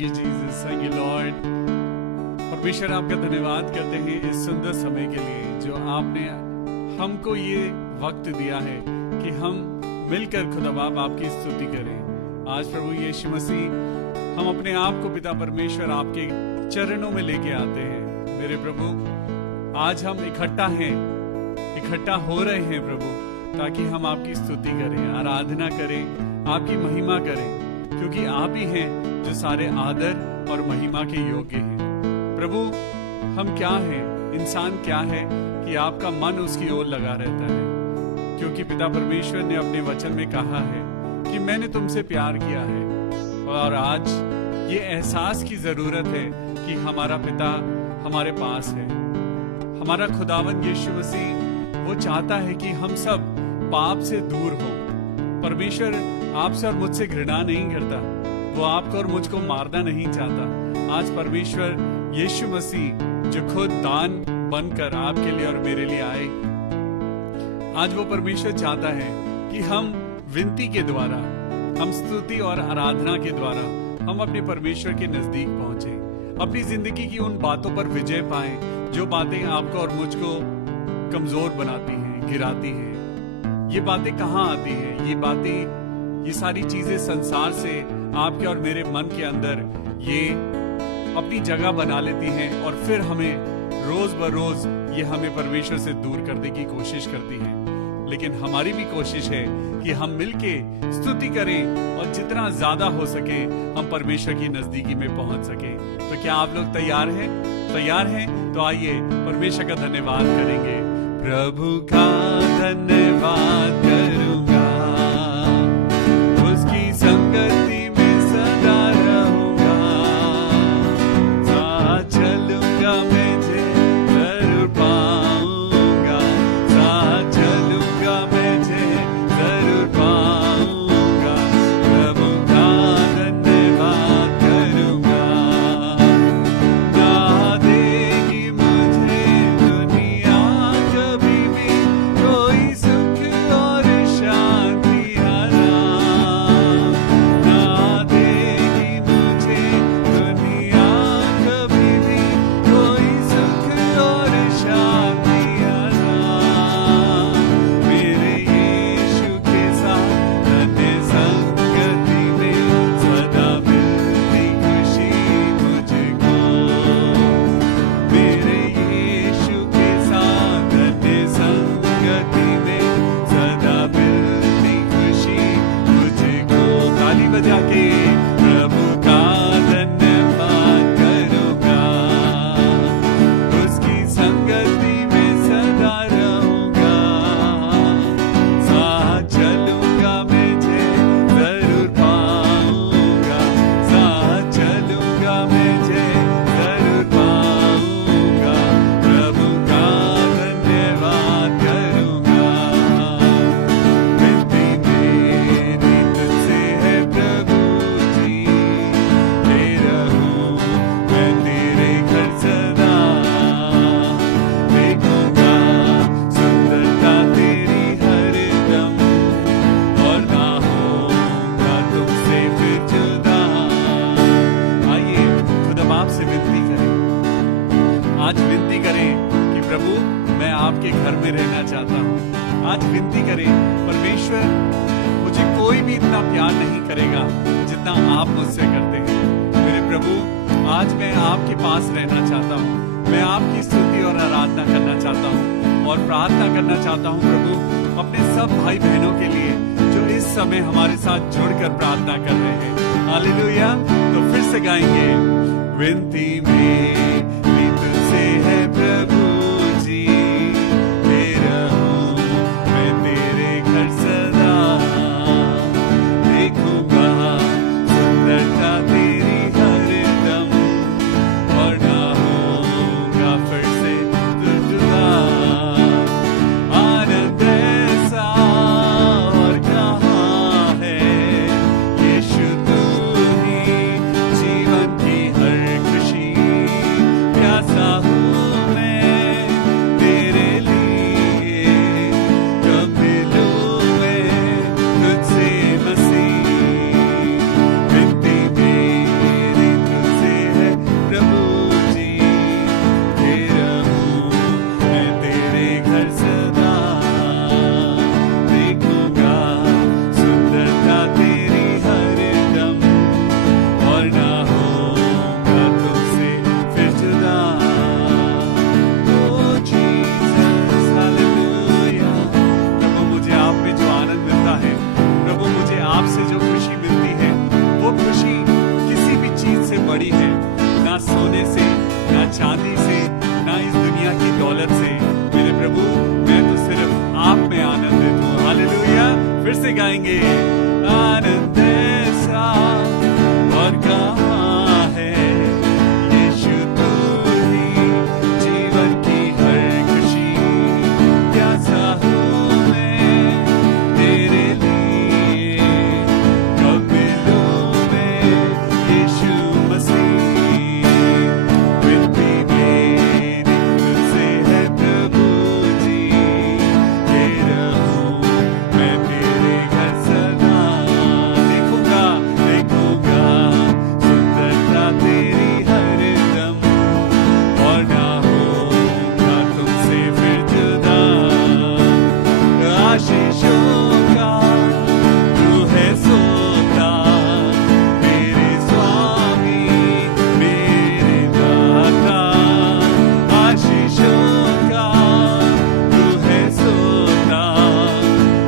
Thank you Jesus, thank you Lord. परमेश्वर आपका धन्यवाद करते हैं इस सुंदर समय के लिए जो आपने हमको ये वक्त दिया है कि हम मिलकर खुदा बाप आपकी स्तुति करें। आज प्रभु यीशु मसीह हम अपने आप को पिता परमेश्वर आपके चरणों में लेके आते हैं। मेरे प्रभु आज हम इकट्ठा हो रहे हैं प्रभु, ताकि हम आपकी स्तुति करें, आराधना करें, आपकी महिमा करें, क्योंकि आप ही हैं जो सारे आदर और महिमा के योग्य हैं। प्रभु हम क्या हैं, इंसान क्या है कि आपका मन उसकी ओर लगा रहता है, क्योंकि पिता परमेश्वर ने अपने वचन में कहा है कि मैंने तुमसे प्यार किया है। और आज ये एहसास की जरूरत है कि हमारा पिता हमारे पास है। हमारा खुदावन यीशु मसीह वो चाहता है कि हम सब पाप से दूर हों। परमेश्वर आपसे और मुझसे घृणा नहीं करता, वो आपको और मुझको मारना नहीं चाहता। आज परमेश्वर यीशु मसीह जो खुद दान बनकर आपके लिए और मेरे लिए आए, आज वो परमेश्वर चाहता है कि हम विनती के द्वारा, हम स्तुति और आराधना के द्वारा हम अपने परमेश्वर के नजदीक पहुंचे, अपनी जिंदगी की उन बातों पर विजय पाएं जो बातें आपको और मुझको कमजोर बनाती हैं, गिराती हैं। ये बातें कहाँ आती हैं? ये बातें, ये सारी चीजें संसार से आपके और मेरे मन के अंदर ये अपनी जगह बना लेती हैं और फिर हमें रोज बरोज ये हमें परमेश्वर से दूर करने की कोशिश करती हैं। लेकिन हमारी भी कोशिश है कि हम मिलके स्तुति करें और जितना ज्यादा हो सके हम परमेश्वर की नजदीकी में पहुंच सके। तो क्या आप लोग तैयार हैं? तैयार हैं? तो आइए परमेश्वर का धन्यवाद करेंगे। प्रभु का धन्यवाद करूंगा, उसकी संगति में सदा रहूंगा, साथ चलूंगा मुझे जरूर पाऊंगा, साथ चलूंगा मुझे जरूर पाऊंगा। प्रभु का धन्यवाद करूंगा, ना देगी मुझे दुनिया कभी भी कोई सुख और शांति आराम, ना देगी मुझे दुनिया कभी भी कोई सुख और शांति आराम। मेरे यीशु के साथ धन्य संगति में सदा मिलती खुशी मुझको, मेरे यीशु के साथ धन्य संगति में सदा मिलती खुशी मुझको। ताली बजा के प्रभु का धन्यवाद करूंगा, उसकी संगति में सदा रहूंगा, साथ चलूंगा मुझे जरूर पाऊंगा, साथ चलूंगा मुझे जरूर पाऊंगा। प्रभु का धन्यवाद करूंगा, विनती मेरी तुझसे है प्रभु जी, ले रहूं मैं तेरे घर सदा, देखूंगा सुंदरता तेरी हरदम, और ना होगा तुमसे फिर जुदा। आइए खुदा बाप से विनती करें, आज विनती करें कि प्रभु मैं आपके घर में रहना चाहता हूँ। आज विनती करें, परमेश्वर मुझे कोई भी इतना प्यार नहीं करेगा जितना आप मुझसे करते हैं। मेरे प्रभु आज मैं आपके पास रहना चाहता हूँ, मैं आपकी स्तुति और आराधना करना चाहता हूँ और प्रार्थना करना चाहता हूँ प्रभु अपने सब भाई बहनों के लिए जो इस समय हमारे साथ जुड़कर प्रार्थना कर रहे हैं। हालेलुया। तो फिर से गाएंगे, विनती मेरी तुझसे है प्रभु जी, ले रहूं मैं तेरे घर सदा, देखूंगा सुंदरता तेरी हरदम, और ना होगा फिर से तू जुदा। आनंद ऐसा और कहाँ है, यीशु तू ही जीवन की हर खुशी, प्यासा हूँ मैं से गाएंगे आनंद ऐसा और कहाँ है यीशु तू ही जीवन की हर खुशी प्यासा हूँ मैं तेरे लिए कब मिलूं मैं यीशु मसीह विनती मेरी तुझसे है प्रभु जी ये रहूं मैं तेरे घर सदा देखूंगा देखूंगा सुंदरता तेरी हरदम और ना होगा तुमसे फिर जुदा आशीषों का तू है सोता मेरे स्वामी मेरे दाता आशीषों का तू है सोता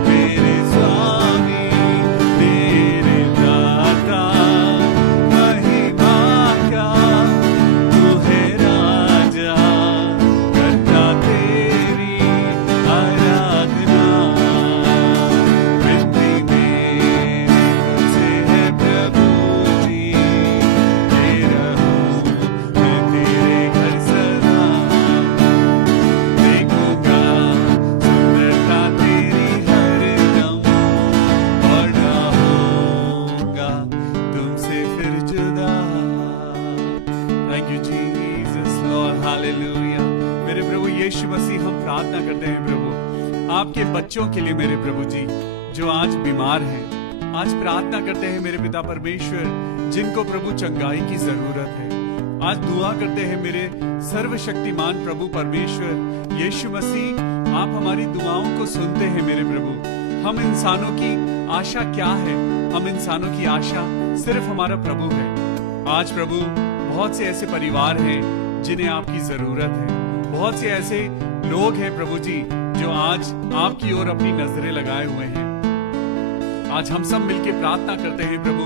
मेरे स्वामी मेरे दाता महिमा का तू है राजा करता तेरी आराधना विनती मेरी तुझसे है प्रभु जी ये रहूं मैं तेरे घर सदा देखूंगा सुंदरता तेरी हरदम और ना होगा तुमसे फिर जुदा thank you Jesus Lord hallelujah मेरे प्रभु यीशु मसीह हम प्रार्थना करते हैं प्रभु आपके बच्चों के लिए मेरे प्रभु जी जो आज बीमार हैं आज प्रार्थना करते हैं मेरे पिता परमेश्वर जिनको प्रभु चंगाई की जरूरत है आज दुआ करते हैं मेरे सर्वशक्तिमान प्रभु परमेश्वर यीशु मसीह आप हमारी दुआओं को सुनते हैं मेरे प्रभु हम इंसानों की आशा क्या है हम इंसानों की आशा सिर्फ हमारा प्रभु है आज प्रभु बहुत से ऐसे परिवार हैं जिन्हें आपकी जरूरत है बहुत से ऐसे लोग हैं प्रभु जी जो आज आपकी ओर अपनी नजरें लगाए हुए हैं आज हम सब मिलके प्रार्थना करते हैं प्रभु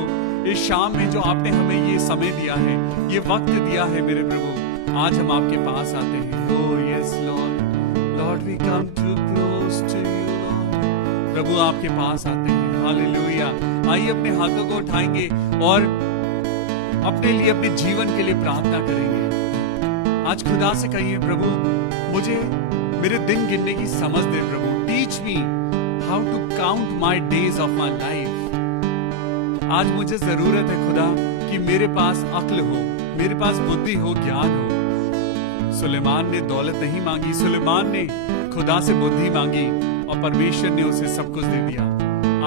इस शाम में जो आपने हमें ये समय दिया है ये वक्त दिया है मेरे प्रभु आज हम आपके पास आते हैं oh yes lord lord we come to close to you lord प्रभु आपके पास आते हैं हालेलुया आइए अपने हाथों को उठाएंगे और अपने लिए अपने जीवन के लिए प्रार्थना करेंगे आज खुदा से कहिए प्रभु मुझे मेरे दिन गिनने की समझ दे प्रभु teach me how to count my days of my life आज मुझे जरूरत है खुदा कि मेरे पास अक्ल हो मेरे पास बुद्धि हो ज्ञान हो सुलेमान ने दौलत नहीं मांगी सुलेमान ने खुदा से बुद्धि मांगी और परमेश्वर ने उसे सब कुछ दे दिया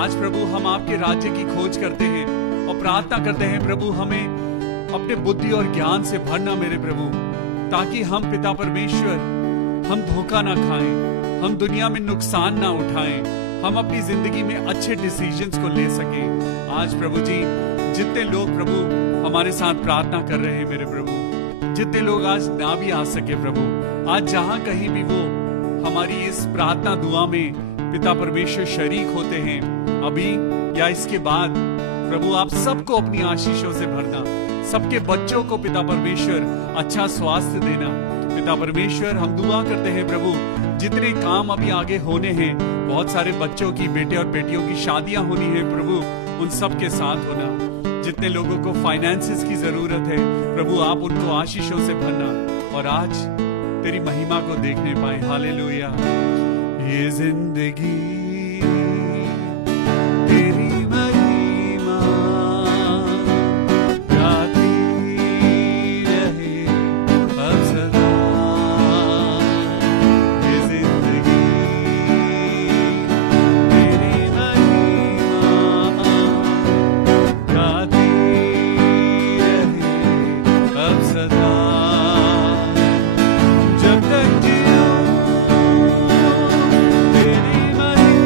आज प्रभु हम आपके राज्य की खोज करते हैं और प्रार्थना करते हैं प्रभु हमें अपने बुद्धि और ज्ञान से भरना मेरे प्रभु ताकि हम पिता परमेश्वर हम धोखा ना खाएं हम दुनिया में नुकसान ना उठाएं हम अपनी जिंदगी में अच्छे डिसीजंस को ले सकें आज प्रभु जी जितने लोग प्रभु हमारे साथ प्रार्थना कर रहे हैं मेरे प्रभु जितने लोग आज ना भी आ सके प्रभु आज जहां कहीं भी वो हमारी इस प्रार्थना दुआ में पिता परमेश्वर शरीक होते हैं अभी या इसके बाद प्रभु आप सबको अपनी आशीषों से भरना सबके बच्चों को पिता परमेश्वर अच्छा स्वास्थ्य देना पिता परमेश्वर हम दुआ करते हैं प्रभु जितने काम अभी आगे होने हैं बहुत सारे बच्चों की बेटे और बेटियों की शादियां होनी है प्रभु उन सब के साथ होना जितने लोगों को फाइनेंसेस की जरूरत है प्रभु आप उनको आशीषों से भरना और आज तेरी महिमा को देखने पाए हालेलुया ये जिंदगी तेरी महिमा गाती रहे अब सदा ये जिंदगी तेरी महिमा गाती रहे अब सदा जब तक जियो तेरी महिमा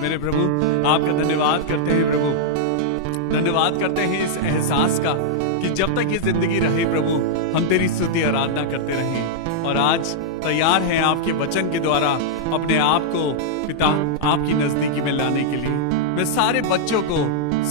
मेरे प्रभु आपका धन्यवाद करते हैं प्रभु, धन्यवाद करते हैं इस एहसास का कि जब तक ये जिंदगी रहे प्रभु हम तेरी स्तुति आराधना करते रहें। और आज तैयार हैं आपके वचन के द्वारा अपने आप को पिता आपकी नजदीकी में लाने के लिए। मैं सारे बच्चों को,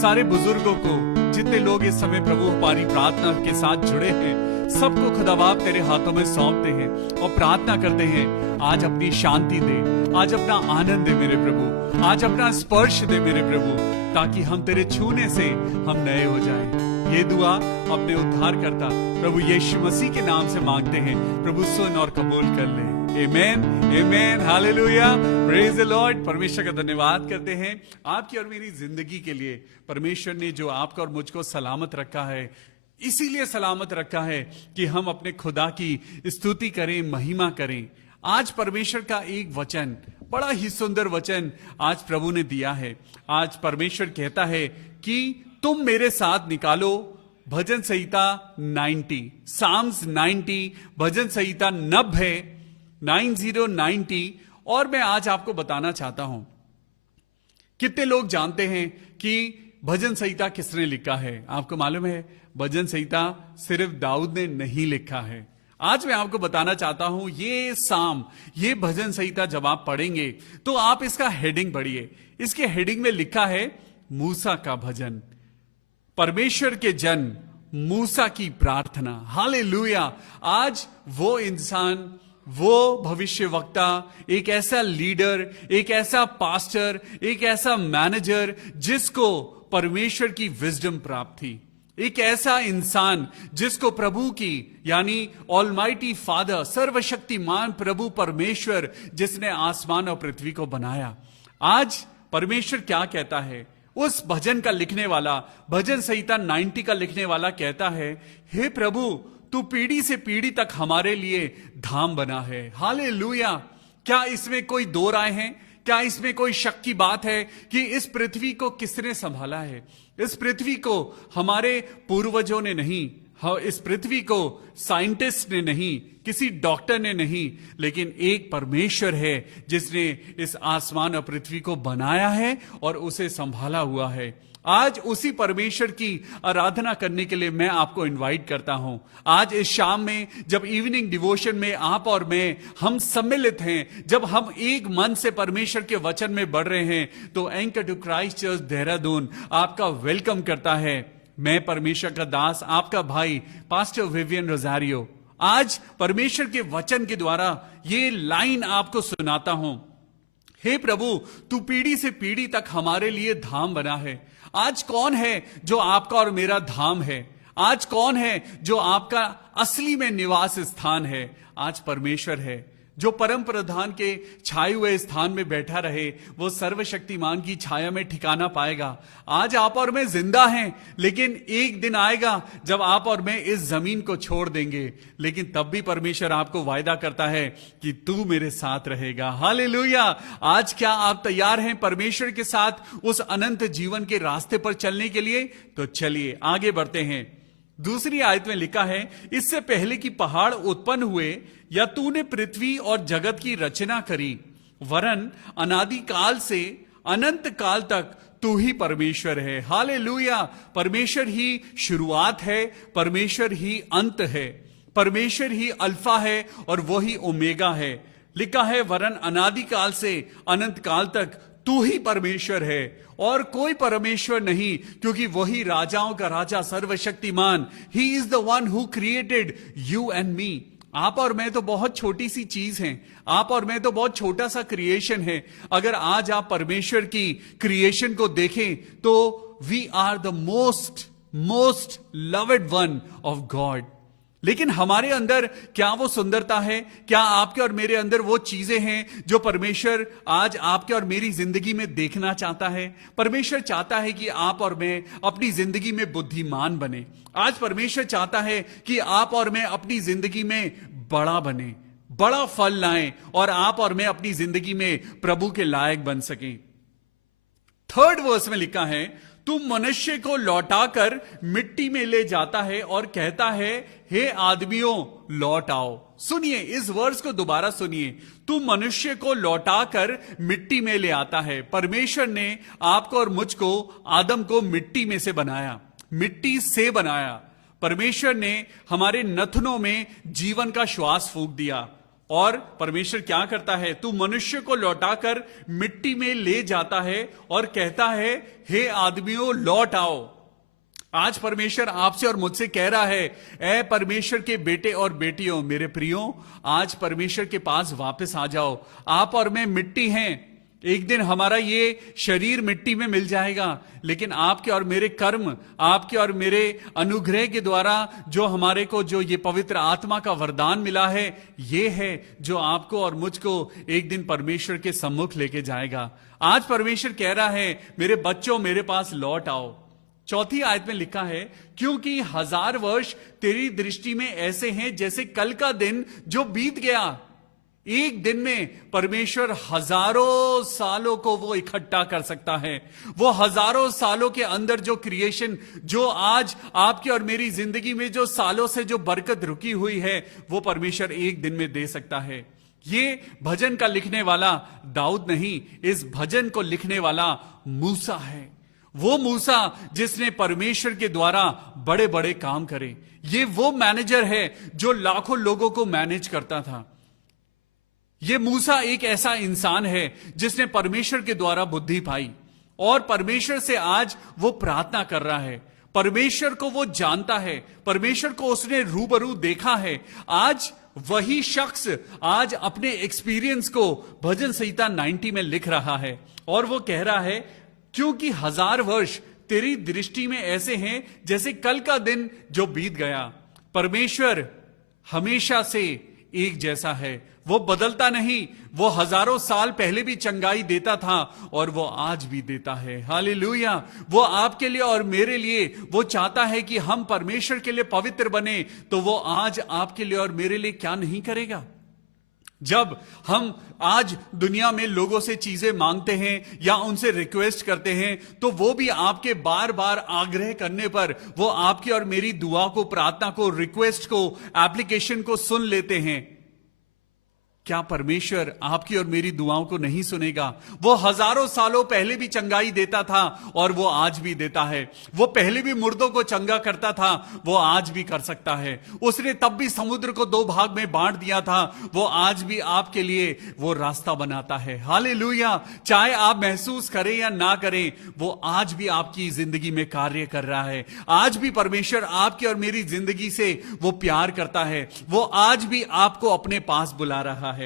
सारे बुजुर्गों को, जितने लोग इस समय प्रभु हमारी प्रार्थना के साथ जुड़े हैं, सबको खुदाबाप तेरे हाथों में सौंपते हैं और प्रार्थना करते हैं आज अपनी शांति दे, आज अपना आनंद दे मेरे प्रभु, आज अपना स्पर्श दे मेरे प्रभु, ताकि हम तेरे छूने से हम नए हो जाएं। ये दुआ अपने उद्धारकर्ता प्रभु यीशु मसीह के नाम से मांगते हैं, प्रभु सुन और कबूल कर ले। आमेन, आमेन, हालेलुया, प्रेज द लॉर्ड। परमेश्वर का धन्यवाद करते हैं आपकी और मेरी जिंदगी के लिए। परमेश्वर ने जो आपको और मुझको सलामत रखा है, इसीलिए सलामत रखा है कि हम अपने खुदा की स्तुति करें, महिमा करें। आज परमेश्वर का एक वचन, बड़ा ही सुंदर वचन आज प्रभु ने दिया है। आज परमेश्वर कहता है कि तुम मेरे साथ निकालो भजन संहिता 90, साम्स 90, भजन संहिता 90, और मैं आज आपको बताना चाहता हूं, कितने लोग जानते हैं कि भजन संहिता किसने लिखा है? आपको मालूम है भजन संहिता सिर्फ दाऊद ने नहीं लिखा है। आज मैं आपको बताना चाहता हूं ये साम, ये भजन संहिता जब आप पढ़ेंगे तो आप इसका हेडिंग पढ़िए। इसके हेडिंग में लिखा है मूसा का भजन, परमेश्वर के जन मूसा की प्रार्थना। हालेलुया। आज वो इंसान, वो भविष्यवक्ता, एक ऐसा लीडर, एक ऐसा पास्टर, एक ऐसा मैनेजर जिसको परमेश्वर की विजडम प्राप्त थी, एक ऐसा इंसान जिसको प्रभु की यानी ऑलमाइटी फादर, सर्वशक्तिमान प्रभु परमेश्वर जिसने आसमान और पृथ्वी को बनाया। आज परमेश्वर क्या कहता है? उस भजन का लिखने वाला, भजन संहिता 90 का लिखने वाला कहता है, हे प्रभु तू पीढ़ी से पीढ़ी तक हमारे लिए धाम बना है। हालेलुया। क्या इसमें कोई दो राय है? क्या इसमें कोई शक की बात है कि इस पृथ्वी को किसने संभाला है? इस पृथ्वी को हमारे पूर्वजों ने नहीं, इस पृथ्वी को साइंटिस्ट ने नहीं, किसी डॉक्टर ने नहीं, लेकिन एक परमेश्वर है जिसने इस आसमान और पृथ्वी को बनाया है और उसे संभाला हुआ है। आज उसी परमेश्वर की आराधना करने के लिए मैं आपको इनवाइट करता हूं। आज इस शाम में जब इवनिंग डिवोशन में आप और मैं हम सम्मिलित हैं, जब हम एक मन से परमेश्वर के वचन में बढ़ रहे हैं, तो anchor to Christ Church Dehradun आपका वेलकम करता है। मैं परमेश्वर का दास, आपका भाई पास्टर विवियन रोजारियो, आज परमेश्वर के वचन के द्वारा ये लाइन आपको सुनाता हूं, हे प्रभु तू पीढ़ी से पीढ़ी तक हमारे लिए धाम बना है। आज कौन है जो आपका और मेरा धाम है? आज कौन है जो आपका असली में निवास स्थान है? आज परमेश्वर है जो परम प्रधान के छाए हुए स्थान में बैठा रहे, वो सर्वशक्तिमान की छाया में ठिकाना पाएगा। आज आप और मैं जिंदा हैं, लेकिन एक दिन आएगा जब आप और मैं इस जमीन को छोड़ देंगे, लेकिन तब भी परमेश्वर आपको वायदा करता है कि तू मेरे साथ रहेगा। हालेलुया। आज क्या आप तैयार हैं परमेश्वर के साथ उस अनंत जीवन के रास्ते पर चलने के लिए? तो चलिए आगे बढ़ते हैं। दूसरी आयत में लिखा है, इससे पहले कि पहाड़ उत्पन्न हुए या तूने पृथ्वी और जगत की रचना करी, वरन अनादि काल से अनंत काल तक तू ही परमेश्वर है। हालेलुया। परमेश्वर ही शुरुआत है, परमेश्वर ही अंत है, परमेश्वर ही अल्फा है और वो ही ओमेगा है। लिखा है वरन अनादि काल से अनंत काल तक तू ही परमेश्वर है और कोई परमेश्वर नहीं, क्योंकि वही राजाओं का राजा, सर्वशक्तिमान, he is the one who created you and me. आप और मैं तो बहुत छोटी सी चीज हैं, आप और मैं तो बहुत छोटा सा क्रिएशन है। अगर आज आप परमेश्वर की क्रिएशन को देखें तो we are the most loved one of God. लेकिन हमारे अंदर क्या वो सुंदरता है? क्या आपके और मेरे अंदर वो चीजें हैं जो परमेश्वर आज आपके और मेरी जिंदगी में देखना चाहता है? परमेश्वर चाहता है कि आप और मैं अपनी जिंदगी में बुद्धिमान बने। आज परमेश्वर चाहता है कि आप और मैं अपनी जिंदगी में बड़ा बने, बड़ा फल लाएं और आप और मैं अपनी जिंदगी में प्रभु के लायक बन सकें। 3rd वर्स में लिखा है, तू मनुष्य को लौटाकर मिट्टी में ले जाता है और कहता है, हे आदमियों लौट आओ। सुनिए, इस वर्स को दोबारा सुनिए। तू मनुष्य को लौटाकर मिट्टी में ले आता है। परमेश्वर ने आपको और मुझको, आदम को मिट्टी में से बनाया, मिट्टी से बनाया। परमेश्वर ने हमारे नथनों में जीवन का श्वास फूंक दिया। और परमेश्वर क्या करता है? तू मनुष्य को लौटाकर मिट्टी में ले जाता है और कहता है, हे आदमियों लौट आओ। आज परमेश्वर आपसे और मुझसे कह रहा है, ऐ परमेश्वर के बेटे और बेटियों, मेरे प्रियो, आज परमेश्वर के पास वापस आ जाओ। आप और मैं मिट्टी हैं। एक दिन हमारा ये शरीर मिट्टी में मिल जाएगा, लेकिन आपके और मेरे कर्म, आपके और मेरे अनुग्रह के द्वारा जो हमारे को जो ये पवित्र आत्मा का वरदान मिला है, ये है जो आपको और मुझको एक दिन परमेश्वर के सम्मुख लेके जाएगा। आज परमेश्वर कह रहा है, मेरे बच्चों मेरे पास लौट आओ। चौथी आयत में लिखा है, क्योंकि 1000 वर्ष तेरी दृष्टि में ऐसे हैं जैसे कल का दिन जो बीत गया। एक दिन में परमेश्वर हजारों सालों को वो इकट्ठा कर सकता है। वो हजारों सालों के अंदर जो क्रिएशन, जो आज आपकी और मेरी जिंदगी में जो सालों से जो बरकत रुकी हुई है, वो परमेश्वर एक दिन में दे सकता है। ये भजन का लिखने वाला दाऊद नहीं, इस भजन को लिखने वाला मूसा है। वो मूसा जिसने परमेश्वर के द्वारा बड़े बड़े काम करे। ये वो मैनेजर है जो लाखों लोगों को मैनेज करता था। ये मूसा एक ऐसा इंसान है जिसने परमेश्वर के द्वारा बुद्धि पाई और परमेश्वर से आज वो प्रार्थना कर रहा है। परमेश्वर को वो जानता है, परमेश्वर को उसने रूबरू देखा है। आज वही शख्स आज अपने एक्सपीरियंस को भजन संहिता 90 में लिख रहा है और वो कह रहा है, क्योंकि 1000 वर्ष तेरी दृष्टि में ऐसे हैं जैसे कल का दिन जो बीत गया। परमेश्वर हमेशा से एक जैसा है, वो बदलता नहीं। वो हजारों साल पहले भी चंगाई देता था और वो आज भी देता है। हालेलुया। वो आपके लिए और मेरे लिए वो चाहता है कि हम परमेश्वर के लिए पवित्र बने, तो वो आज आपके लिए और मेरे लिए क्या नहीं करेगा। जब हम आज दुनिया में लोगों से चीजें मांगते हैं या उनसे रिक्वेस्ट करते हैं, तो वो भी आपके बार बार आग्रह करने पर वो आपकी और मेरी दुआ को, प्रार्थना को, रिक्वेस्ट को, एप्लीकेशन को सुन लेते हैं। क्या परमेश्वर आपकी और मेरी दुआओं को नहीं सुनेगा? वो हजारों सालों पहले भी चंगाई देता था और वो आज भी देता है। वो पहले भी मुर्दों को चंगा करता था, वो आज भी कर सकता है। उसने तब भी समुद्र को 2 भाग में बांट दिया था, वो आज भी आपके लिए वो रास्ता बनाता है। हालेलुया। चाहे आप महसूस करें या ना करें, वो आज भी आपकी जिंदगी में कार्य कर रहा है। आज भी परमेश्वर आपकी और मेरी जिंदगी से वो प्यार करता है। वो आज भी आपको अपने पास बुला रहा है।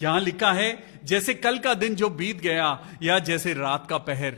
यहां लिखा है, जैसे कल का दिन जो बीत गया या जैसे रात का पहर।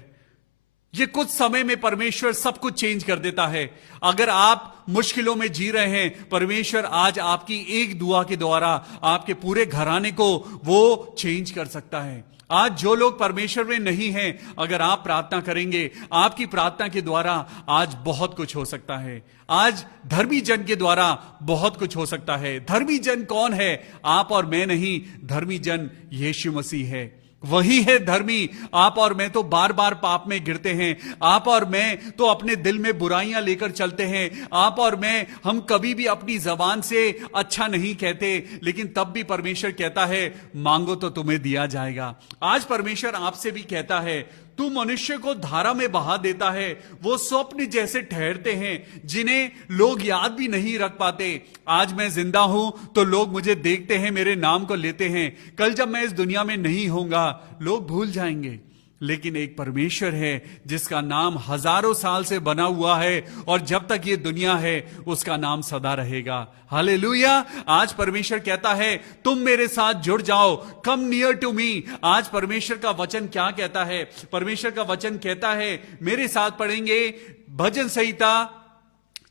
ये कुछ समय में परमेश्वर सब कुछ चेंज कर देता है। अगर आप मुश्किलों में जी रहे हैं, परमेश्वर आज आपकी एक दुआ के द्वारा आपके पूरे घराने को वो चेंज कर सकता है। आज जो लोग परमेश्वर में नहीं हैं, अगर आप प्रार्थना करेंगे, आपकी प्रार्थना के द्वारा आज बहुत कुछ हो सकता है। आज धर्मी जन के द्वारा बहुत कुछ हो सकता है। धर्मी जन कौन है? आप और मैं नहीं, धर्मी जन यीशु मसीह है। वही है धर्मी। आप और मैं तो बार बार पाप में गिरते हैं। आप और मैं तो अपने दिल में बुराइयां लेकर चलते हैं। आप और मैं, हम कभी भी अपनी जबान से अच्छा नहीं कहते, लेकिन तब भी परमेश्वर कहता है, मांगो तो तुम्हें दिया जाएगा। आज परमेश्वर आपसे भी कहता है, तू मनुष्य को धारा में बहा देता है। वो स्वप्न जैसे ठहरते हैं जिन्हें लोग याद भी नहीं रख पाते। आज मैं जिंदा हूं तो लोग मुझे देखते हैं, मेरे नाम को लेते हैं। कल जब मैं इस दुनिया में नहीं होऊंगा, लोग भूल जाएंगे। लेकिन एक परमेश्वर है जिसका नाम हजारों साल से बना हुआ है और जब तक ये दुनिया है उसका नाम सदा रहेगा। हालेलुया। आज परमेश्वर कहता है, तुम मेरे साथ जुड़ जाओ, कम नियर टू मी। आज परमेश्वर का वचन क्या कहता है? परमेश्वर का वचन कहता है, मेरे साथ पढ़ेंगे भजन संहिता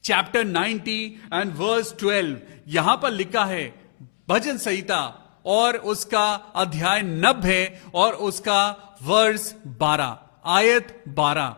चैप्टर 90 एंड वर्स 12। यहां पर लिखा है, भजन संहिता और उसका अध्याय 90 और उसका वर्स 12, आयत 12।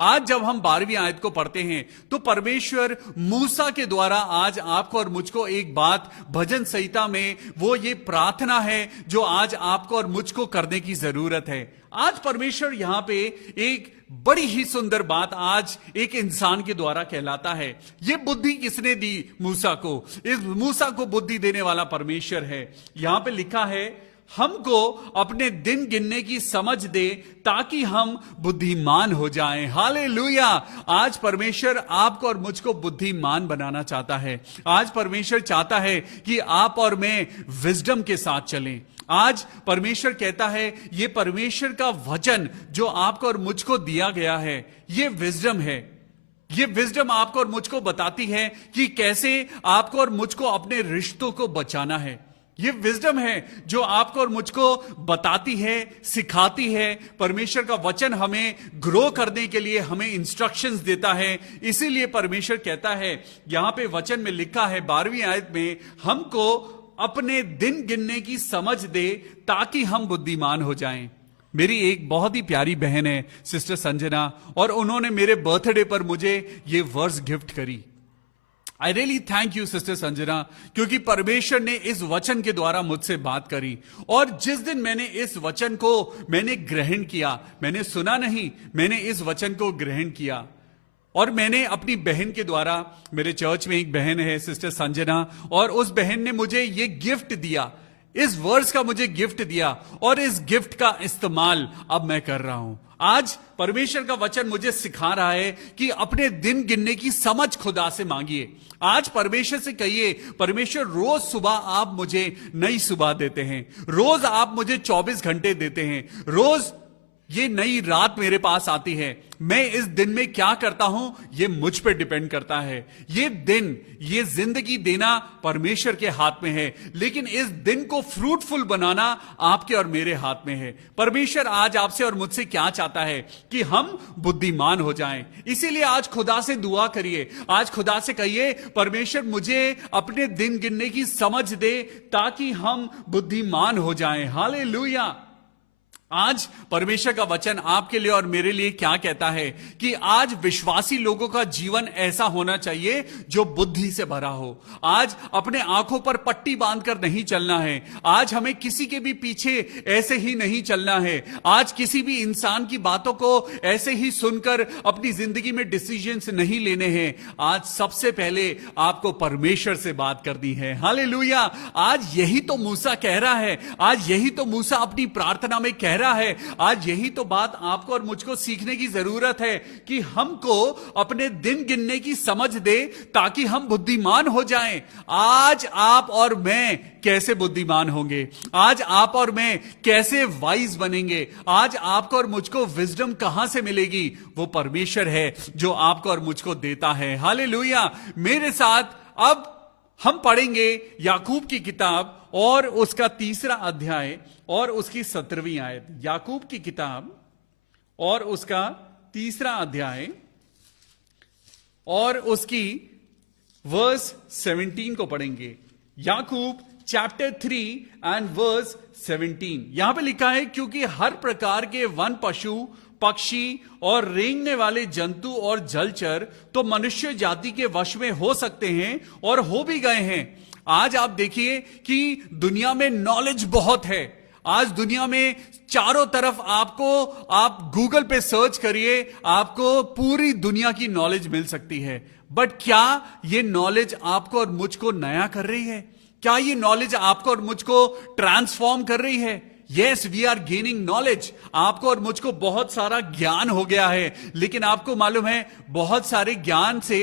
आज जब हम 12वीं आयत को पढ़ते हैं तो परमेश्वर मूसा के द्वारा आज आपको और मुझको एक बात भजन संहिता में वो ये प्रार्थना है जो आज आपको और मुझको करने की जरूरत है। आज परमेश्वर यहां पे एक बड़ी ही सुंदर बात आज एक इंसान के द्वारा कहलाता है। ये बुद्धि किसने दी मूसा को? इस मूसा को बुद्धि देने वाला परमेश्वर है। यहां पे लिखा है हमको अपने दिन गिनने की समझ दे ताकि हम बुद्धिमान हो जाएं। हालेलुया। आज परमेश्वर आपको और मुझको बुद्धिमान बनाना चाहता है। आज परमेश्वर चाहता है कि आप और मैं विजडम के साथ चलें। आज परमेश्वर कहता है ये परमेश्वर का वचन जो आपको और मुझको दिया गया है ये विजडम है। ये विजडम आपको और मुझको बताती है कि कैसे आपको और मुझको अपने रिश्तों को बचाना है। ये विजडम है जो आपको और मुझको बताती है, सिखाती है। परमेश्वर का वचन हमें ग्रो करने के लिए हमें इंस्ट्रक्शंस देता है। इसीलिए परमेश्वर कहता है, यहां पे वचन में लिखा है 12वीं आयत में, हमको अपने दिन गिनने की समझ दे ताकि हम बुद्धिमान हो जाएं। मेरी एक बहुत ही प्यारी बहन है सिस्टर संजना, और उन्होंने मेरे बर्थडे पर मुझे ये वर्स गिफ्ट करी। I really thank you sister Sanjana, क्योंकि परमेश्वर ने इस वचन के द्वारा मुझसे बात करी। और जिस दिन मैंने इस वचन को ग्रहण किया, मैंने सुना नहीं, मैंने इस वचन को ग्रहण किया और मैंने अपनी बहन के द्वारा, मेरे चर्च में एक बहन है सिस्टर संजना, और उस बहन ने मुझे ये गिफ्ट दिया, इस वर्स का मुझे गिफ्ट दिया, और इस गिफ्ट का इस्तेमाल अब मैं कर रहा हूं। आज परमेश्वर का वचन मुझे सिखा रहा है कि अपने दिन गिनने की समझ खुदा से मांगिए। आज परमेश्वर से कहिए, परमेश्वर रोज सुबह आप मुझे नई सुबह देते हैं, रोज आप मुझे 24 घंटे देते हैं, रोज ये नई रात मेरे पास आती है। मैं इस दिन में क्या करता हूं ये मुझ पे डिपेंड करता है। ये दिन, ये जिंदगी देना परमेश्वर के हाथ में है, लेकिन इस दिन को फ्रूटफुल बनाना आपके और मेरे हाथ में है। परमेश्वर आज आपसे और मुझसे क्या चाहता है कि हम बुद्धिमान हो जाएं। इसीलिए आज खुदा से दुआ करिए, आज खुदा से कहिए, परमेश्वर मुझे अपने दिन गिनने की समझ दे ताकि हम बुद्धिमान हो जाएं। हालेलुया। आज परमेश्वर का वचन आपके लिए और मेरे लिए क्या कहता है कि आज विश्वासी लोगों का जीवन ऐसा होना चाहिए जो बुद्धि से भरा हो। आज अपने आंखों पर पट्टी बांधकर नहीं चलना है। आज हमें किसी के भी पीछे ऐसे ही नहीं चलना है। आज किसी भी इंसान की बातों को ऐसे ही सुनकर अपनी जिंदगी में डिसीजंस नहीं लेने हैं। आज सबसे पहले आपको परमेश्वर से बात करनी है। हालेलुया। आज यही तो मूसा कह रहा है, आज यही तो मूसा अपनी प्रार्थना में कह रहा है। आज यही तो बात आपको और मुझको सीखने की जरूरत है कि हमको अपने दिन गिनने की समझ दे ताकि हम बुद्धिमान हो जाएं। आज आप और मैं कैसे बुद्धिमान होंगे? आज आप और मैं कैसे वाइज बनेंगे? आज आपको और मुझको विजडम कहां से मिलेगी? वो परमेश्वर है जो आपको और मुझको देता है। हालेलुया। मेरे साथ अब हम पढ़ेंगे याकूब की किताब और उसका 3रा अध्याय और उसकी 17वीं आयत। याकूब की किताब और उसका 3रा अध्याय और उसकी वर्स 17 को पढ़ेंगे। याकूब चैप्टर 3 एंड वर्स 17। यहां पे लिखा है, क्योंकि हर प्रकार के वन पशु, पक्षी और रेंगने वाले जंतु और जलचर तो मनुष्य जाति के वश में हो सकते हैं और हो भी गए हैं। आज आप देखिए कि दुनिया में नॉलेज बहुत है। आज दुनिया में चारों तरफ आप गूगल पे सर्च करिए, आपको पूरी दुनिया की नॉलेज मिल सकती है। बट क्या ये नॉलेज आपको और मुझको नया कर रही है? क्या ये नॉलेज आपको और मुझको ट्रांसफॉर्म कर रही है? Yes, we are gaining knowledge. आपको और मुझको बहुत सारा ज्ञान हो गया है, लेकिन आपको मालूम है बहुत सारे ज्ञान से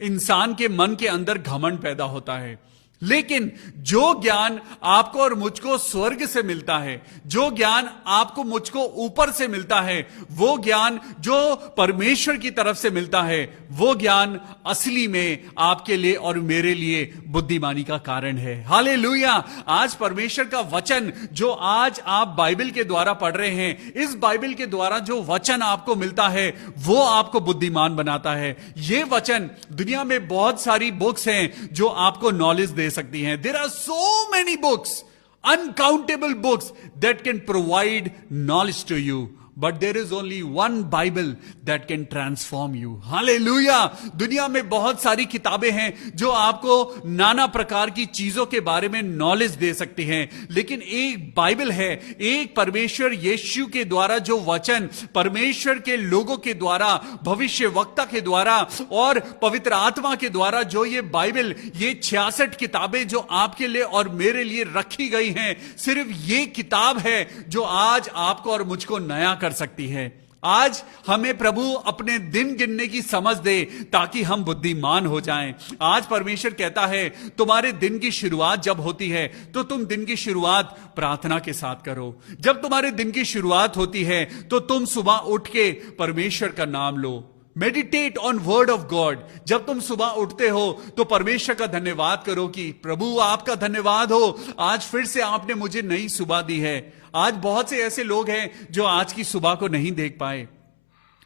इंसान के मन के अंदर घमंड पैदा होता है। लेकिन जो ज्ञान आपको और मुझको स्वर्ग से मिलता है, जो ज्ञान आपको मुझको ऊपर से मिलता है, वो ज्ञान जो परमेश्वर की तरफ से मिलता है, वो ज्ञान असली में आपके लिए और मेरे लिए बुद्धिमानी का कारण है। हालेलुया। आज परमेश्वर का वचन जो आज आप बाइबल के द्वारा पढ़ रहे हैं, इस बाइबल के द्वारा जो वचन आपको मिलता है वो आपको बुद्धिमान बनाता है। ये वचन, दुनिया में बहुत सारी बुक्स हैं जो आपको नॉलेज दे सकती हैं। There are so many books, uncountable books that can provide knowledge to you, but there is only one Bible that can transform you. Hallelujah. दुनिया में बहुत सारी किताबें हैं जो आपको नाना प्रकार की चीजों के बारे में नॉलेज दे सकती हैं, लेकिन एक बाइबल है, एक परमेश्वर यीशु के द्वारा जो वचन, परमेश्वर के लोगों के द्वारा, भविष्य वक्ता के द्वारा और पवित्र आत्मा के द्वारा जो ये बाइबल, ये 66 किताबें जो आपके लिए और मेरे लिए रखी गई हैं, सिर्फ ये किताब है जो आज आपको और मुझको नया कर सकती है। आज हमें प्रभु अपने दिन गिनने की समझ दे ताकि हम बुद्धिमान हो जाएं। आज परमेश्वर कहता है तुम्हारे दिन की शुरुआत जब होती है तो तुम दिन की शुरुआत प्रार्थना के साथ करो। जब तुम्हारे दिन की शुरुआत होती है तो तुम सुबह उठ के परमेश्वर का नाम लो। Meditate on word of God. जब तुम सुबह उठते हो तो परमेश्वर का धन्यवाद करो कि प्रभु आपका धन्यवाद हो, आज फिर से आपने मुझे नई सुबह दी है। आज बहुत से ऐसे लोग हैं जो आज की सुबह को नहीं देख पाए।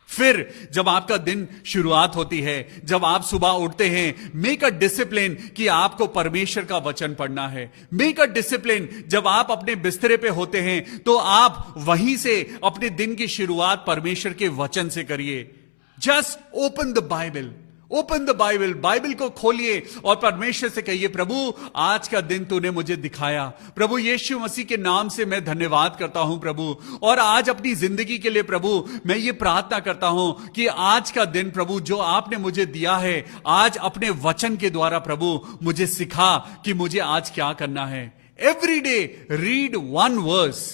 फिर जब आपका दिन शुरुआत होती है, जब आप सुबह उठते हैं, मेक अ डिसिप्लिन कि आपको परमेश्वर का वचन पढ़ना है। मेक अ डिसिप्लिन जब आप अपने बिस्तरे पे होते हैं तो आप वहीं से अपने दिन की शुरुआत परमेश्वर के वचन से करिए। Just open the Bible, open the Bible. Bible को खोलिए और परमेश्वर से कहिए प्रभु आज का दिन तूने मुझे दिखाया। प्रभु यीशु मसीह के नाम से मैं धन्यवाद करता हूं प्रभु, और आज अपनी जिंदगी के लिए प्रभु मैं ये प्रार्थना करता हूं कि आज का दिन प्रभु जो आपने मुझे दिया है, आज अपने वचन के द्वारा प्रभु मुझे सिखा कि मुझे आज क्या करना है। Every day read one verse.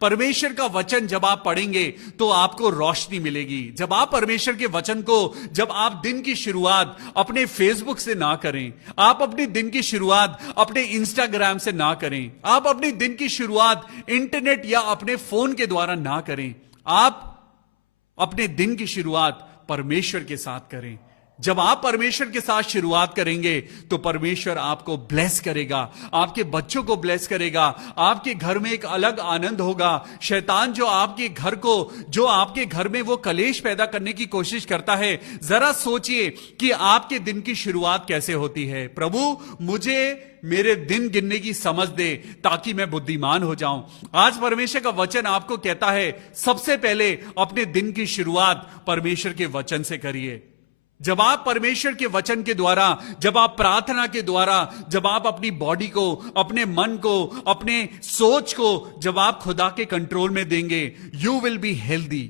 परमेश्वर का वचन जब आप पढ़ेंगे तो आपको रोशनी मिलेगी। जब आप परमेश्वर के वचन को, जब आप दिन की शुरुआत अपने फेसबुक से ना करें, आप अपने दिन की शुरुआत अपने इंस्टाग्राम से ना करें, आप अपने दिन की शुरुआत इंटरनेट या अपने फोन के द्वारा ना करें, आप अपने दिन की शुरुआत परमेश्वर के साथ करें। जब आप परमेश्वर के साथ शुरुआत करेंगे तो परमेश्वर आपको ब्लेस करेगा, आपके बच्चों को ब्लेस करेगा, आपके घर में एक अलग आनंद होगा। शैतान जो आपके घर में वो कलेश पैदा करने की कोशिश करता है, जरा सोचिए कि आपके दिन की शुरुआत कैसे होती है। प्रभु मुझे मेरे दिन गिनने की समझ दे ताकि मैं बुद्धिमान हो जाऊं। आज परमेश्वर का वचन आपको कहता है सबसे पहले अपने दिन की शुरुआत परमेश्वर के वचन से करिए। जब आप परमेश्वर के वचन के द्वारा, जब आप प्रार्थना के द्वारा, जब आप अपनी बॉडी को, अपने मन को, अपने सोच को जब आप खुदा के कंट्रोल में देंगे, यू विल बी हेल्दी।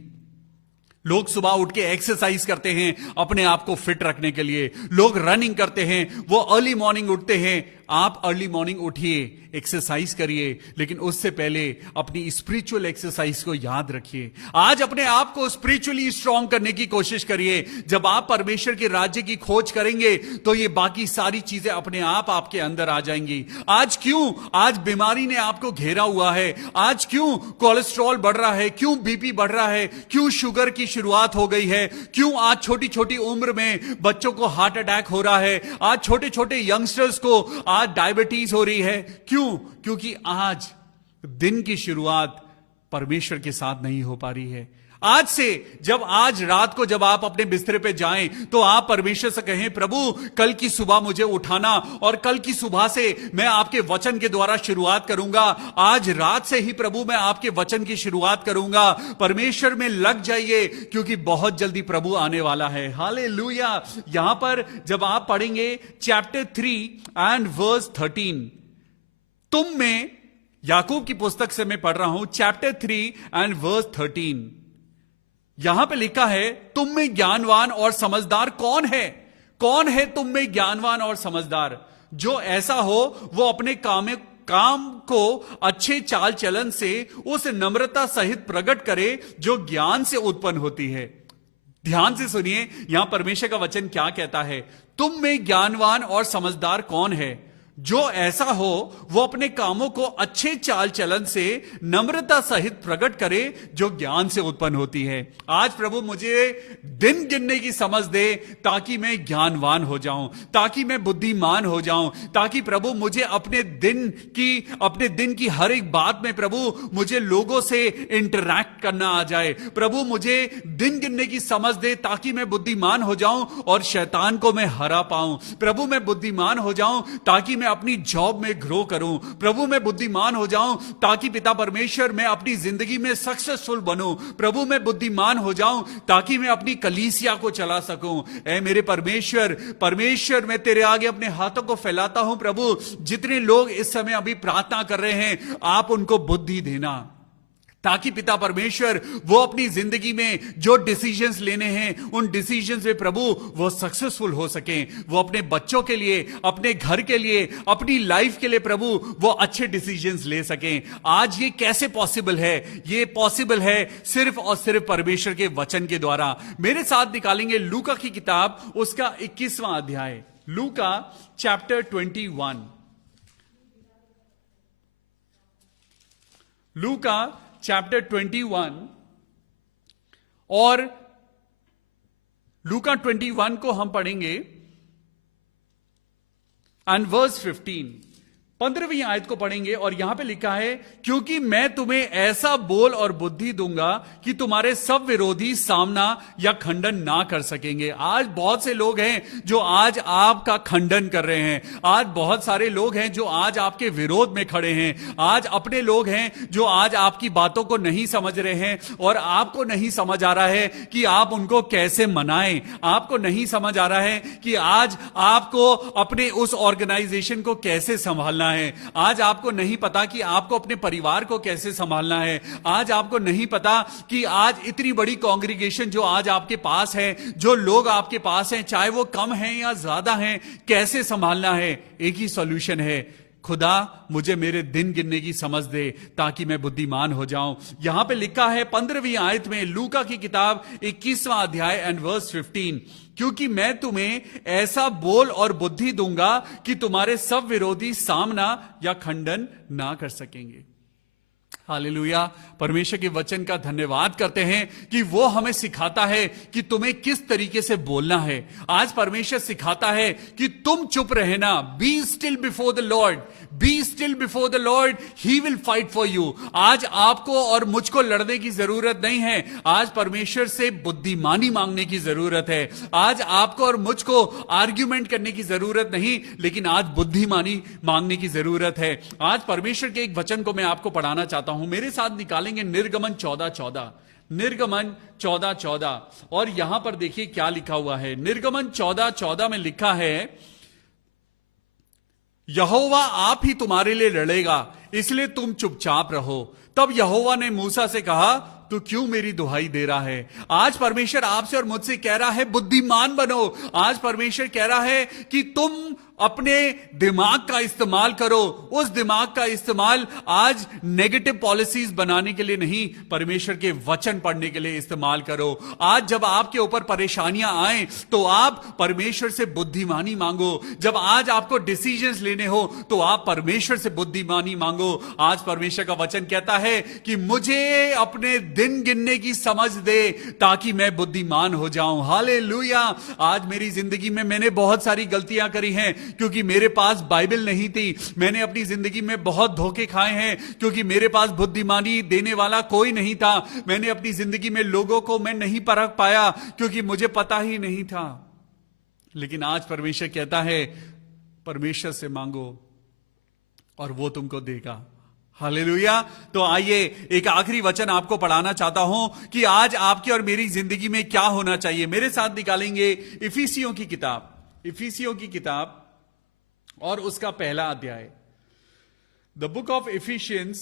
लोग सुबह उठ के एक्सरसाइज करते हैं अपने आप को फिट रखने के लिए, लोग रनिंग करते हैं, वो अर्ली मॉर्निंग उठते हैं। आप अर्ली मॉर्निंग उठिए, एक्सरसाइज करिए, लेकिन उससे पहले अपनी स्पिरिचुअल एक्सरसाइज को याद रखिए। आज अपने आप को स्पिरिचुअली स्ट्रांग करने की कोशिश करिए। जब आप परमेश्वर के राज्य की खोज करेंगे तो ये बाकी सारी चीजें अपने आप आपके अंदर आ जाएंगी। आज बीमारी ने आपको घेरा हुआ है, आज क्यों कोलेस्ट्रॉल बढ़ रहा है, क्यों बीपी बढ़ रहा है, क्यों शुगर की शुरुआत हो गई है, क्यों आज छोटी छोटी उम्र में बच्चों को हार्ट अटैक हो रहा है, आज छोटे छोटे यंगस्टर्स को आज डायबिटीज हो रही है। क्योंकि आज दिन की शुरुआत परमेश्वर के साथ नहीं हो पा रही है। आज रात को जब आप अपने बिस्तरे पे जाएं तो आप परमेश्वर से कहें प्रभु कल की सुबह मुझे उठाना और कल की सुबह से मैं आपके वचन के द्वारा शुरुआत करूंगा। आज रात से ही प्रभु मैं आपके वचन की शुरुआत करूंगा। परमेश्वर में लग जाइए क्योंकि बहुत जल्दी प्रभु आने वाला है। हालेलुया। यहां पर जब आप पढ़ेंगे चैप्टर 3 एंड वर्स 13, तुम में, याकूब की पुस्तक से मैं पढ़ रहा हूं, चैप्टर 3 एंड वर्स 13, यहां पे लिखा है तुम में ज्ञानवान और समझदार कौन है? कौन है तुम में ज्ञानवान और समझदार? जो ऐसा हो वो अपने काम को अच्छे चाल चलन से उस नम्रता सहित प्रकट करे जो ज्ञान से उत्पन्न होती है। ध्यान से सुनिए, यहां परमेश्वर का वचन क्या कहता है। तुम में ज्ञानवान और समझदार कौन है? जो ऐसा हो वो अपने कामों को अच्छे चाल चलन से नम्रता सहित प्रकट करे जो ज्ञान से उत्पन्न होती है। आज प्रभु मुझे दिन गिनने की समझ दे ताकि मैं ज्ञानवान हो जाऊं, ताकि मैं बुद्धिमान हो जाऊं, ताकि प्रभु मुझे अपने दिन की हर एक बात में प्रभु मुझे लोगों से इंटरैक्ट करना आ जाए। प्रभु मुझे दिन गिनने की समझ दे ताकि मैं बुद्धिमान हो जाऊं और शैतान को मैं हरा पाऊं। प्रभु मैं बुद्धिमान हो जाऊं ताकि मैं मैं अपनी जॉब में ग्रो करूं, प्रभु मैं बुद्धिमान हो जाऊं ताकि पिता परमेश्वर मैं अपनी जिंदगी में सक्सेसफुल बनूं, प्रभु मैं बुद्धिमान हो जाऊं ताकि मैं अपनी कलीसिया को चला सकूं। ऐ मेरे परमेश्वर, परमेश्वर मैं तेरे आगे अपने हाथों को फैलाता हूं प्रभु, जितने लोग इस समय अभी प्रार्थना कर रहे हैं आप उनको बुद्धि देना, ताकि पिता परमेश्वर वो अपनी जिंदगी में जो डिसीजंस लेने हैं उन डिसीजंस में प्रभु वो सक्सेसफुल हो सकें, वो अपने बच्चों के लिए, अपने घर के लिए, अपनी लाइफ के लिए प्रभु वो अच्छे डिसीजंस ले सकें। आज ये कैसे पॉसिबल है? ये पॉसिबल है सिर्फ और सिर्फ परमेश्वर के वचन के द्वारा। मेरे साथ निकालेंगे लूका की किताब, उसका 21वां अध्याय, लूका चैप्टर 21। लूका चैप्टर 21 और लूका 21 को हम पढ़ेंगे एंड वर्स 15वीं आयत को पढ़ेंगे और यहां पे लिखा है, क्योंकि मैं तुम्हें ऐसा बोल और बुद्धि दूंगा कि तुम्हारे सब विरोधी सामना या खंडन ना कर सकेंगे। आज बहुत से लोग हैं जो आज आपका खंडन कर रहे हैं, आज बहुत सारे लोग हैं जो आज आपके विरोध में खड़े हैं, आज अपने लोग हैं जो आज आपकी बातों को नहीं समझ रहे हैं और आपको नहीं समझ आ रहा है कि आप उनको कैसे मनाएं, आपको नहीं समझ आ रहा है कि आज आपको अपने उस ऑर्गेनाइजेशन को कैसे संभालना है, आज आपको नहीं पता कि आपको अपने परिवार को कैसे संभालना है, आज आपको नहीं पता कि आज इतनी बड़ी कांग्रीगेशन जो आज आपके पास है, जो लोग आपके पास हैं, चाहे वो कम हैं या ज्यादा हैं, कैसे संभालना है। एक ही सॉल्यूशन है, खुदा मुझे मेरे दिन गिनने की समझ दे ताकि मैं बुद्धिमान हो जाऊं। यहां पे लिखा है 15वीं आयत में, लूका की किताब 21वां अध्याय एंड वर्स 15, क्योंकि मैं तुम्हें ऐसा बोल और बुद्धि दूंगा कि तुम्हारे सब विरोधी सामना या खंडन ना कर सकेंगे। हालेलुया। परमेश्वर के वचन का धन्यवाद करते हैं कि वो हमें सिखाता है कि तुम्हें किस तरीके से बोलना है। आज परमेश्वर सिखाता है कि तुम चुप रहना, be still before the Lord, be still before the Lord, he will fight for you. आज आपको और मुझको लड़ने की जरूरत नहीं है, आज परमेश्वर से बुद्धिमानी मांगने की जरूरत है। आज आपको और मुझको आर्ग्यूमेंट करने की जरूरत नहीं, लेकिन आज बुद्धिमानी मांगने की जरूरत है। आज परमेश्वर के एक वचन को मैं आपको पढ़ाना चाहता हूं, मेरे साथ निकालेंगे निर्गमन 14:14, निर्गमन 14:14। और यहां पर देखिए क्या लिखा हुआ है। निर्गमन 14:14 में लिखा है, यहोवा आप ही तुम्हारे लिए लड़ेगा, इसलिए तुम चुपचाप रहो। तब यहोवा ने मूसा से कहा, तू क्यों मेरी दुहाई दे रहा है? आज परमेश्वर आपसे और मुझसे कह रहा है बुद्धिमान बनो। आज परमेश्वर कह रहा है कि तुम अपने दिमाग का इस्तेमाल करो। उस दिमाग का इस्तेमाल आज नेगेटिव पॉलिसीज बनाने के लिए नहीं, परमेश्वर के वचन पढ़ने के लिए इस्तेमाल करो। आज जब आपके ऊपर परेशानियां आए तो आप परमेश्वर से बुद्धिमानी मांगो। जब आज आपको डिसीजंस लेने हो तो आप परमेश्वर से बुद्धिमानी मांगो। आज परमेश्वर का वचन कहता है कि मुझे अपने दिन गिनने की समझ दे ताकि मैं बुद्धिमान हो जाऊं। हालेलुया। आज मेरी जिंदगी में मैंने बहुत सारी गलतियां करी हैं क्योंकि मेरे पास बाइबल नहीं थी। मैंने अपनी जिंदगी में बहुत धोखे खाए हैं क्योंकि मेरे पास बुद्धिमानी देने वाला कोई नहीं था। मैंने अपनी जिंदगी में लोगों को मैं नहीं परख पाया क्योंकि मुझे पता ही नहीं था। लेकिन आज परमेश्वर कहता है परमेश्वर से मांगो और वो तुमको देगा। हालेलुया। तो आइए एक आखिरी वचन आपको पढ़ाना चाहता हूं कि आज आपकी और मेरी जिंदगी में क्या होना चाहिए। मेरे साथ निकालेंगे इफिसियों की किताब, इफिसियों की किताब और उसका पहला अध्याय, द बुक ऑफ इफिशियंस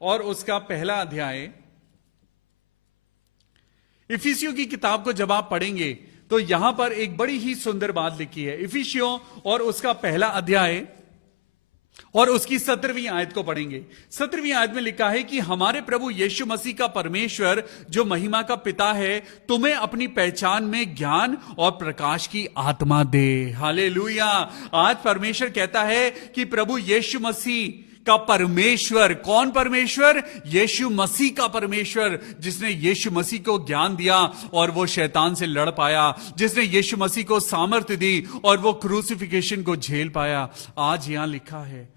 और उसका पहला अध्याय। इफिसियों की किताब को जब आप पढ़ेंगे तो यहां पर एक बड़ी ही सुंदर बात लिखी है। इफिसियों और उसका पहला अध्याय और उसकी 17वीं आयत को पढ़ेंगे। 17वीं आयत में लिखा है कि हमारे प्रभु यीशु मसीह का परमेश्वर जो महिमा का पिता है तुम्हें अपनी पहचान में ज्ञान और प्रकाश की आत्मा दे। हालेलुया। आज परमेश्वर कहता है कि प्रभु यीशु मसीह का परमेश्वर, कौन परमेश्वर? यीशु मसीह का परमेश्वर, जिसने यीशु मसीह को ज्ञान दिया और वो शैतान से लड़ पाया, जिसने यीशु मसीह को सामर्थ्य दी और वो क्रूसिफिकेशन को झेल पाया। आज यहां लिखा है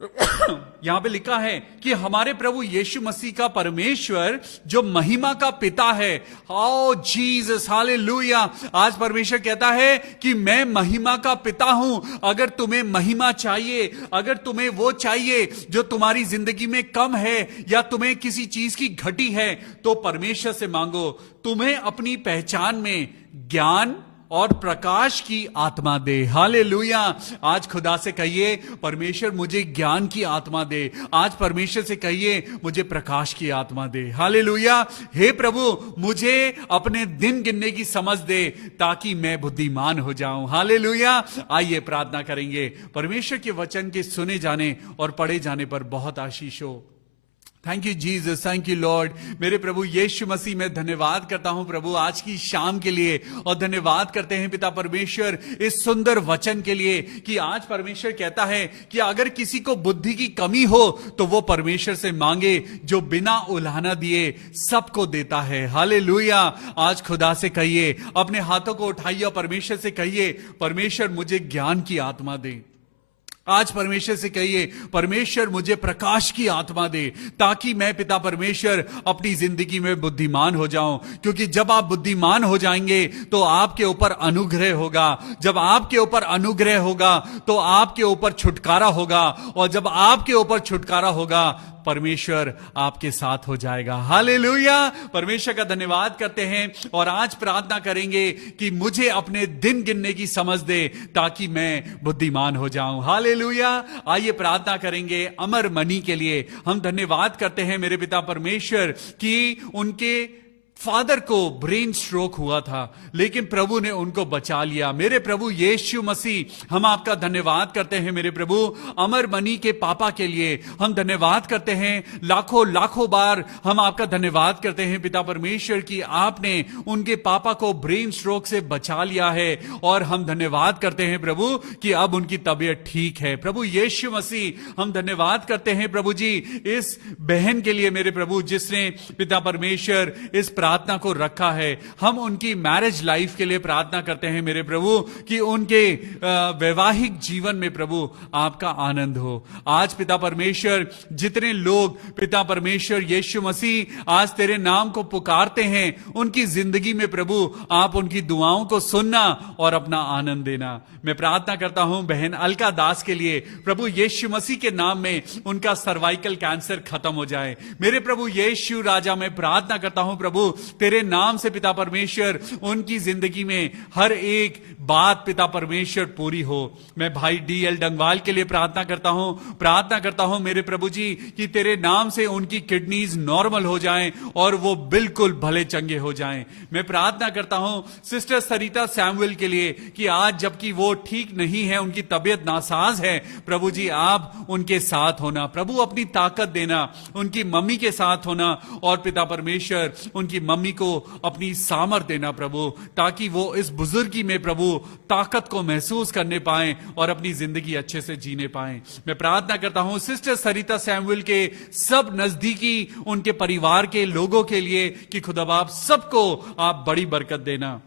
यहां पे लिखा है कि हमारे प्रभु यीशु मसीह का परमेश्वर जो महिमा का पिता है, ओ जीसस, हालेलुया। आज परमेश्वर कहता है कि मैं महिमा का पिता हूं। अगर तुम्हें महिमा चाहिए, अगर तुम्हें वो चाहिए जो तुम्हारी जिंदगी में कम है या तुम्हें किसी चीज की घटी है, तो परमेश्वर से मांगो। तुम्हें अपनी पहचान में ज्ञान और प्रकाश की आत्मा दे। हालेलुया। आज खुदा से कहिए, परमेश्वर मुझे ज्ञान की आत्मा दे। आज परमेश्वर से कहिए, मुझे प्रकाश की आत्मा दे। हालेलुया। हे प्रभु, मुझे अपने दिन गिनने की समझ दे ताकि मैं बुद्धिमान हो जाऊं। हालेलुया। आइए प्रार्थना करेंगे। परमेश्वर के वचन के सुने जाने और पढ़े जाने पर बहुत आशीष हो। Thank you Jesus, thank you Lord. मेरे प्रभु यीशु मसीह, मैं धन्यवाद करता हूं प्रभु आज की शाम के लिए, और धन्यवाद करते हैं पिता परमेश्वर इस सुंदर वचन के लिए कि आज परमेश्वर कहता है कि अगर किसी को बुद्धि की कमी हो तो वो परमेश्वर से मांगे जो बिना उलाहना दिए सबको देता है। हालेलुया। आज खुदा से कहिए, अपने हाथों को उठाइए और परमेश्वर से कहिए, परमेश्वर मुझे ज्ञान की आत्मा दे। आज परमेश्वर से कहिए, परमेश्वर मुझे प्रकाश की आत्मा दे ताकि मैं पिता परमेश्वर अपनी जिंदगी में बुद्धिमान हो जाऊं। क्योंकि जब आप बुद्धिमान हो जाएंगे तो आपके ऊपर अनुग्रह होगा। जब आपके ऊपर अनुग्रह होगा तो आपके ऊपर छुटकारा होगा, और जब आपके ऊपर छुटकारा होगा परमेश्वर आपके साथ हो जाएगा। हालेलुया। परमेश्वर का धन्यवाद करते हैं और आज प्रार्थना करेंगे कि मुझे अपने दिन गिनने की समझ दे ताकि मैं बुद्धिमान हो जाऊं। हालेलुया। आइए प्रार्थना करेंगे अमर मनी के लिए। हम धन्यवाद करते हैं मेरे पिता परमेश्वर कि उनके फादर को ब्रेन स्ट्रोक हुआ था, लेकिन प्रभु ने उनको बचा लिया। मेरे प्रभु यीशु मसीह, हम आपका धन्यवाद करते हैं मेरे प्रभु अमर मनी के पापा के लिए। हम धन्यवाद करते हैं, लाखों लाखों बार हम आपका धन्यवाद करते हैं पिता परमेश्वर कि आपने उनके पापा को ब्रेन स्ट्रोक से बचा लिया है। और हम धन्यवाद करते हैं प्रभु कि अब उनकी तबीयत ठीक है। प्रभु यीशु मसीह, हम धन्यवाद करते हैं प्रभु जी इस बहन के लिए मेरे प्रभु, जिसने पिता परमेश्वर इस प्रार्थना को रखा है। हम उनकी मैरिज लाइफ के लिए प्रार्थना करते हैं मेरे प्रभु कि उनके वैवाहिक जीवन में प्रभु आपका आनंद हो। आज पिता परमेश्वर, जितने लोग पिता परमेश्वर यीशु मसीह आज तेरे नाम को पुकारते हैं, उनकी जिंदगी में प्रभु आप उनकी दुआओं को सुनना और अपना आनंद देना। मैं प्रार्थना करता हूं बहन अलका दास के लिए, प्रभु यीशु मसीह के नाम में उनका सर्वाइकल कैंसर खत्म हो जाए। मेरे प्रभु यीशु राजा, मैं प्रार्थना करता हूं प्रभु तेरे नाम से पिता परमेश्वर उनकी जिंदगी में हर एक बात पिता परमेश्वर पूरी हो। मैं भाई डीएल डंगवाल के लिए प्रार्थना करता हूं मेरे प्रभु जी कि तेरे नाम से उनकी किडनीज नॉर्मल हो जाएं और वो बिल्कुल भले चंगे हो जाएं। मैं प्रार्थना करता हूं सिस्टर सरिता सैमुअल के लिए कि आज जबकि वो ठीक नहीं है, उनकी तबीयत नासाज है, प्रभु जी आप उनके साथ होना, प्रभु अपनी ताकत देना, उनकी मम्मी के साथ होना, और पिता परमेश्वर उनकी मम्मी को अपनी सामर्थ देना प्रभु, ताकि वो इस बुजुर्गी में प्रभु ताकत को महसूस करने पाएं और अपनी जिंदगी अच्छे से जीने पाएं। मैं प्रार्थना करता हूं सिस्टर सरिता सैमुअल के सब नजदीकी उनके परिवार के लोगों के लिए कि खुदा बाप सबको आप बड़ी बरकत देना।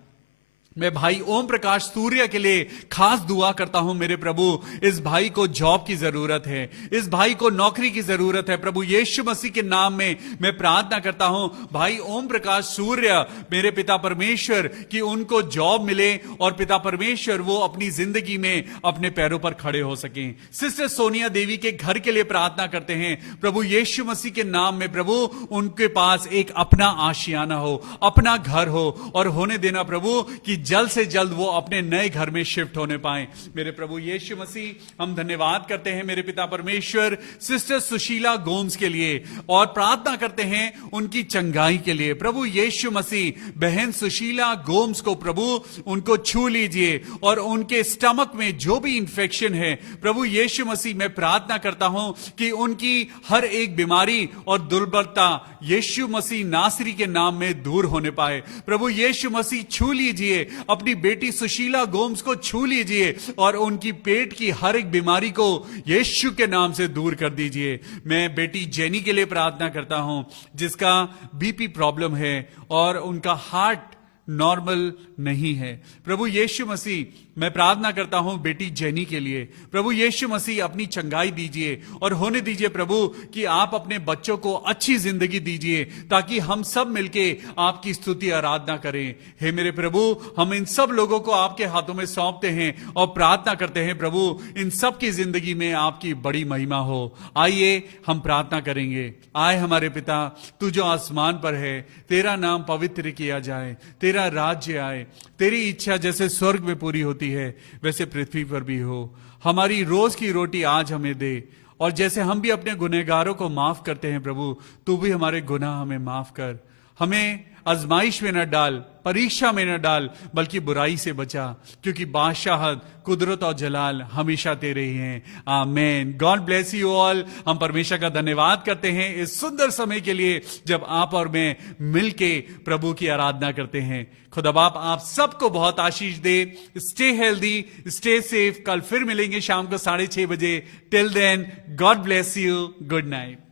मैं भाई ओम प्रकाश सूर्य के लिए खास दुआ करता हूं मेरे प्रभु, इस भाई को जॉब की जरूरत है, इस भाई को नौकरी की जरूरत है। प्रभु यीशु मसीह के नाम में मैं प्रार्थना करता हूं भाई ओम प्रकाश सूर्य, मेरे पिता परमेश्वर कि उनको जॉब मिले और पिता परमेश्वर वो अपनी जिंदगी में अपने पैरों पर खड़े हो सकें। सिस्टर सोनिया देवी के घर के लिए प्रार्थना करते हैं प्रभु यीशु मसीह के नाम में प्रभु, उनके पास एक अपना आशियाना हो, अपना घर हो, और होने देना प्रभु कि जल्द से जल्द वो अपने नए घर में शिफ्ट होने पाए। मेरे प्रभु यीशु मसीह, हम धन्यवाद करते हैं मेरे पिता परमेश्वर सिस्टर सुशीला गोम्स के लिए और प्रार्थना करते हैं उनकी चंगाई के लिए। प्रभु यीशु मसीह बहन सुशीला गोम्स को प्रभु उनको छू लीजिए और उनके स्टमक में जो भी इंफेक्शन है प्रभु यीशु मसीह, मैं प्रार्थना करता हूं कि उनकी हर एक बीमारी और दुर्बलता यीशु मसीह नासरी के नाम में दूर होने पाए। प्रभु यीशु मसीह छू लीजिए, अपनी बेटी सुशीला गोम्स को छू लीजिए और उनकी पेट की हर एक बीमारी को यीशु के नाम से दूर कर दीजिए। मैं बेटी जेनी के लिए प्रार्थना करता हूं जिसका बीपी प्रॉब्लम है और उनका हार्ट नॉर्मल नहीं है। प्रभु यीशु मसीह, मैं प्रार्थना करता हूं बेटी जेनी के लिए। प्रभु यीशु मसीह अपनी चंगाई दीजिए और होने दीजिए प्रभु कि आप अपने बच्चों को अच्छी जिंदगी दीजिए, ताकि हम सब मिलके आपकी स्तुति आराधना करें। हे मेरे प्रभु, हम इन सब लोगों को आपके हाथों में सौंपते हैं और प्रार्थना करते हैं प्रभु इन सब की जिंदगी में आपकी बड़ी महिमा हो। आइए हम प्रार्थना करेंगे। आए हमारे पिता, तू जो आसमान पर है, तेरा नाम पवित्र किया जाए, तेरा राज्य आए, तेरी इच्छा जैसे स्वर्ग में पूरी होती है वैसे पृथ्वी पर भी हो। हमारी रोज की रोटी आज हमें दे, और जैसे हम भी अपने गुनहगारों को माफ करते हैं प्रभु, तू भी हमारे गुनाह हमें माफ कर। हमें आजमाइश में न डाल, परीक्षा में न डाल, बल्कि बुराई से बचा, क्योंकि बादशाहत, कुदरत और जलाल हमेशा तेरे ही हैं। Amen. God bless you all. हम परमेश्वर का धन्यवाद करते हैं इस सुंदर समय के लिए जब आप और मैं मिलके प्रभु की आराधना करते हैं। खुदा बाप आप सबको बहुत आशीष दे। Stay healthy, stay safe. कल फिर मिलेंगे शाम को 6:30 बजे। Till then, God bless you. Good night.